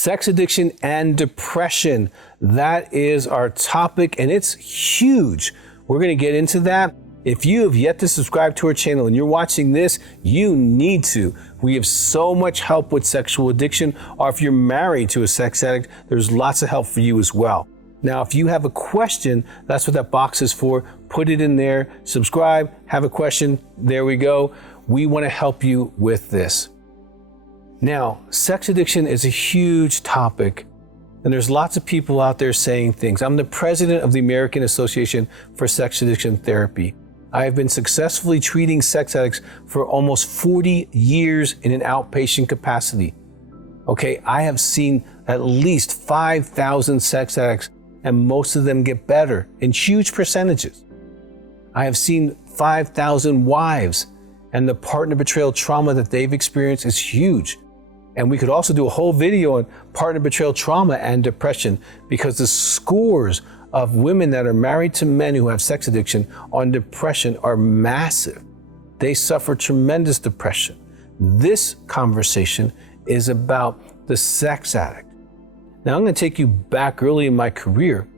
Sex addiction and depression. That is our topic, and it's huge. We're going to get into that. If you have yet to subscribe to our channel and you're watching this, you need to. We have so much help with sexual addiction, or if you're married to a sex addict, there's lots of help for you as well. Now, if you have a question, that's what that box is for. Put it in there, subscribe, have a question. There we go. We want to help you with this. Now, sex addiction is a huge topic, and there's lots of people out there saying things. I'm the president of the American Association for Sex Addiction Therapy. I have been successfully treating sex addicts for almost 40 years in an outpatient capacity. Okay, I have seen at least 5,000 sex addicts, and most of them get better in huge percentages. I have seen 5,000 wives, and the partner betrayal trauma that they've experienced is huge. And we could also do a whole video on partner betrayal trauma and depression, because the scores of women that are married to men who have sex addiction on depression are massive. They suffer tremendous depression. This conversation is about the sex addict. Now, I'm going to take you back early in my career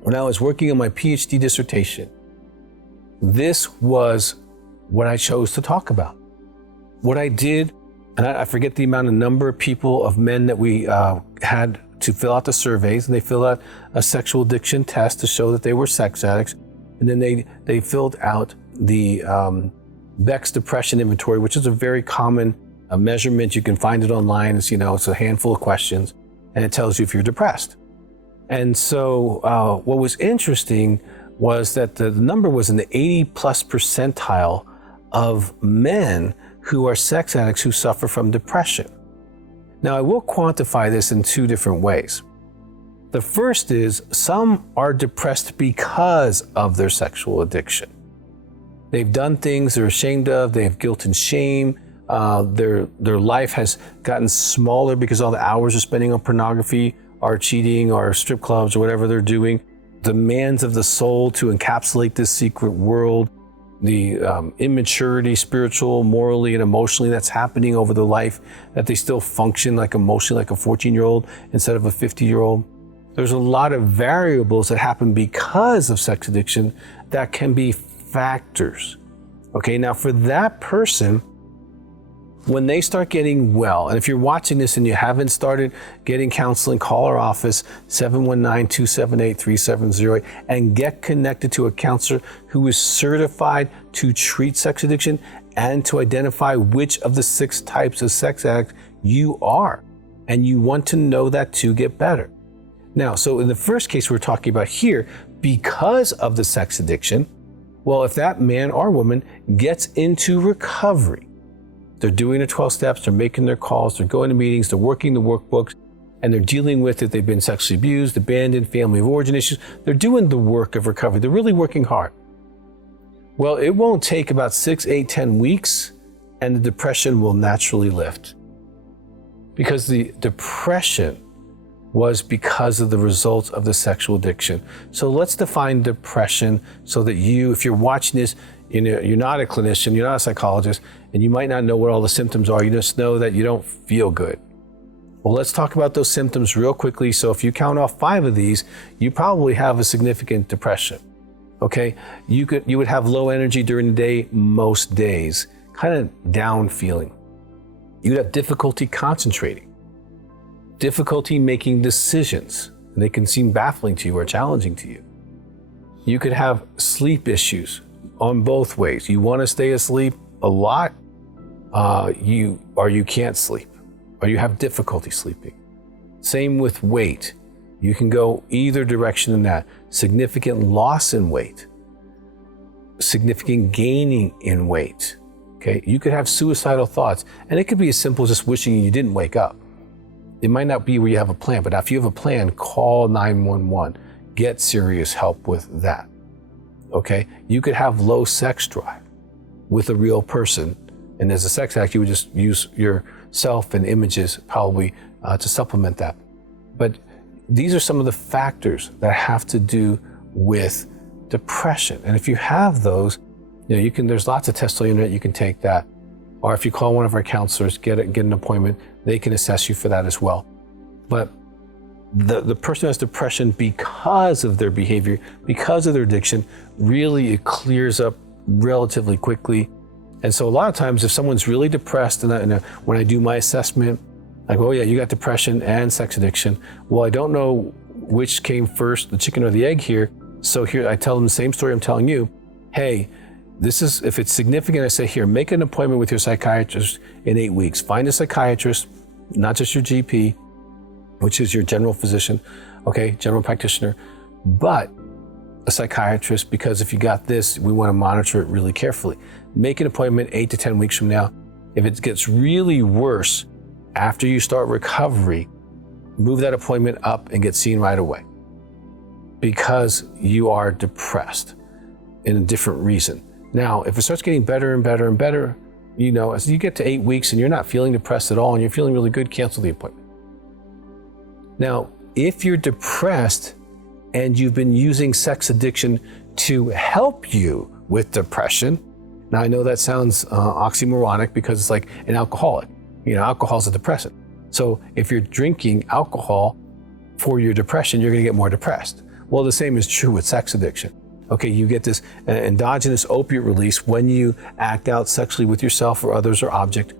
when I was working on my PhD dissertation. This was what I chose to talk about. What I did, and I forget the number of people, of men that we had to fill out the surveys, and they fill out a sexual addiction test to show that they were sex addicts. And then they filled out the Beck's depression inventory, which is a very common measurement. You can find it online. It's a handful of questions, and it tells you if you're depressed. And so what was interesting was that the number was in the 80+ percentile of men who are sex addicts who suffer from depression. Now, I will quantify this in two different ways. The first is some are depressed because of their sexual addiction. They've done things they're ashamed of, they have guilt and shame, their life has gotten smaller because all the hours they're spending on pornography, or cheating, or strip clubs, or whatever they're doing. Demands of the soul to encapsulate this secret world, the immaturity, spiritual, morally, and emotionally that's happening over their life, that they still function like emotionally like a 14-year-old instead of a 50-year-old. There's a lot of variables that happen because of sex addiction that can be factors. Okay, now for that person, when they start getting well, and if you're watching this and you haven't started getting counseling, call our office, 719-278-3708, and get connected to a counselor who is certified to treat sex addiction and to identify which of the 6 types of sex addict you are. And you want to know that to get better. Now, so in the first case we're talking about here, because of the sex addiction, well, if that man or woman gets into recovery, they're doing their 12 steps, they're making their calls, they're going to meetings, they're working the workbooks, and they're dealing with it. They've been sexually abused, abandoned, family of origin issues. They're doing the work of recovery. They're really working hard. Well, it won't take about 6, 8, 10 weeks, and the depression will naturally lift. Because the depression was because of the results of the sexual addiction. So let's define depression so that you, if you're watching this, you're not a clinician, you're not a psychologist, and you might not know what all the symptoms are. You just know that you don't feel good. Well, let's talk about those symptoms real quickly. So if you count off 5 of these, you probably have a significant depression. Okay, you would have low energy during the day most days, kind of down feeling. You'd have difficulty concentrating, difficulty making decisions, and they can seem baffling to you or challenging to you. You could have sleep issues on both ways. You want to stay asleep a lot, you can't sleep, or you have difficulty sleeping. Same with weight. You can go either direction in that. Significant loss in weight, significant gaining in weight. Okay, you could have suicidal thoughts, and it could be as simple as just wishing you didn't wake up. It might not be where you have a plan, but if you have a plan, call 911. Get serious help with that. Okay, you could have low sex drive with a real person, and as a sex addict, you would just use yourself and images probably to supplement that. But these are some of the factors that have to do with depression. And if you have those, you can. There's lots of tests on the internet. You can take that, or if you call one of our counselors, get an appointment. They can assess you for that as well. But the person who has depression because of their behavior, because of their addiction, really it clears up relatively quickly. And so a lot of times if someone's really depressed, when I do my assessment, I go, oh yeah, you got depression and sex addiction. Well, I don't know which came first, the chicken or the egg here. So here I tell them the same story I'm telling you. Hey, this is, if it's significant, I say, here, make an appointment with your psychiatrist in 8 weeks. Find a psychiatrist, not just your GP, which is your general physician, okay, general practitioner, but a psychiatrist, because if you got this, we want to monitor it really carefully. Make an appointment 8 to 10 weeks from now. If it gets really worse after you start recovery, move that appointment up and get seen right away, because you are depressed in a different reason. Now, if it starts getting better and better and better, as you get to 8 weeks and you're not feeling depressed at all and you're feeling really good, cancel the appointment. Now, if you're depressed and you've been using sex addiction to help you with depression, now I know that sounds oxymoronic because it's like an alcoholic. Alcohol's a depressant. So if you're drinking alcohol for your depression, you're going to get more depressed. Well, the same is true with sex addiction. Okay, you get this endogenous opiate release when you act out sexually with yourself or others or object,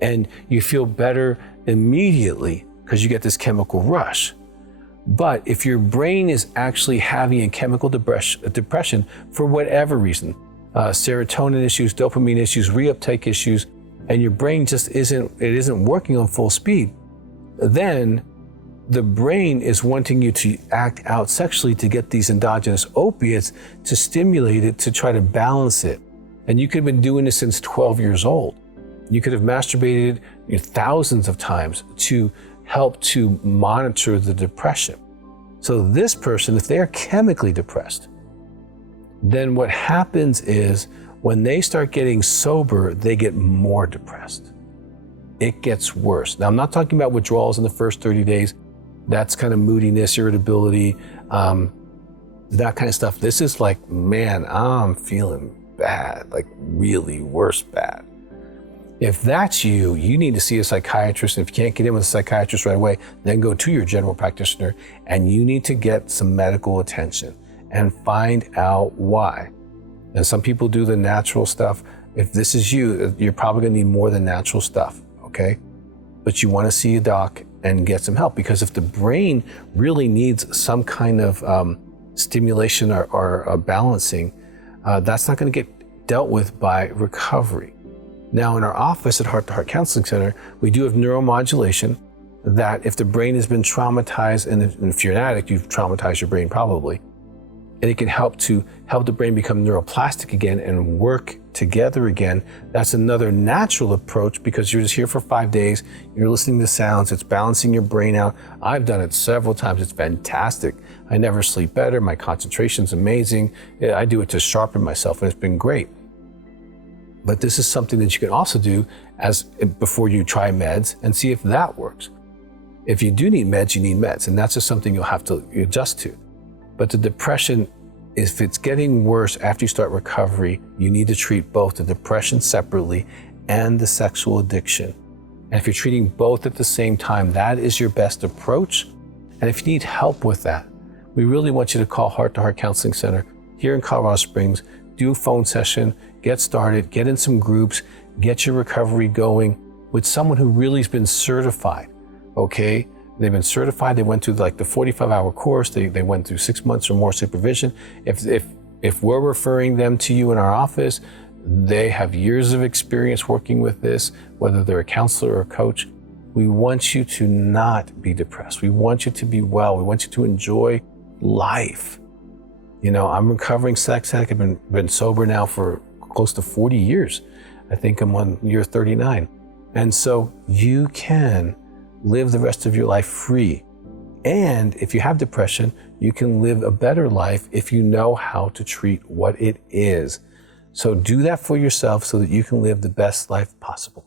and you feel better immediately because you get this chemical rush. But if your brain is actually having a chemical depression for whatever reason, serotonin issues, dopamine issues, reuptake issues, and your brain just isn't working on full speed, then the brain is wanting you to act out sexually to get these endogenous opiates to stimulate it, to try to balance it. And you could have been doing this since 12 years old. You could have masturbated thousands of times to help to monitor the depression. So this person, if they are chemically depressed, then what happens is when they start getting sober, they get more depressed. It gets worse. Now, I'm not talking about withdrawals in the first 30 days. That's kind of moodiness, irritability, that kind of stuff. This is like, man, I'm feeling bad, like really worse bad. If that's you, you need to see a psychiatrist. And if you can't get in with a psychiatrist right away, then go to your general practitioner and you need to get some medical attention and find out why. And some people do the natural stuff. If this is you, you're probably gonna need more than natural stuff, okay? But you wanna see a doc and get some help, because if the brain really needs some kind of stimulation or balancing, that's not gonna get dealt with by recovery. Now, in our office at Heart to Heart Counseling Center, we do have neuromodulation that if the brain has been traumatized, and if you're an addict, you've traumatized your brain probably, and it can help the brain become neuroplastic again and work together again. That's another natural approach, because you're just here for 5 days, you're listening to sounds, it's balancing your brain out. I've done it several times, it's fantastic. I never sleep better, my concentration's amazing. I do it to sharpen myself, and it's been great. But this is something that you can also do before you try meds and see if that works. If you do need meds, you need meds, and that's just something you'll have to adjust to. But the depression, if it's getting worse after you start recovery, you need to treat both the depression separately and the sexual addiction. And if you're treating both at the same time, that is your best approach. And if you need help with that, we really want you to call Heart to Heart Counseling Center here in Colorado Springs, do a phone session, get started, get in some groups, get your recovery going with someone who really has been certified, okay? They've been certified, they went through like the 45-hour course, they went through 6 months or more supervision. If we're referring them to you in our office, they have years of experience working with this, whether they're a counselor or a coach. We want you to not be depressed. We want you to be well. We want you to enjoy life. I'm a recovering sex addict. I've been sober now for close to 40 years. I think I'm on year 39. And so you can live the rest of your life free. And if you have depression, you can live a better life if you know how to treat what it is. So do that for yourself so that you can live the best life possible.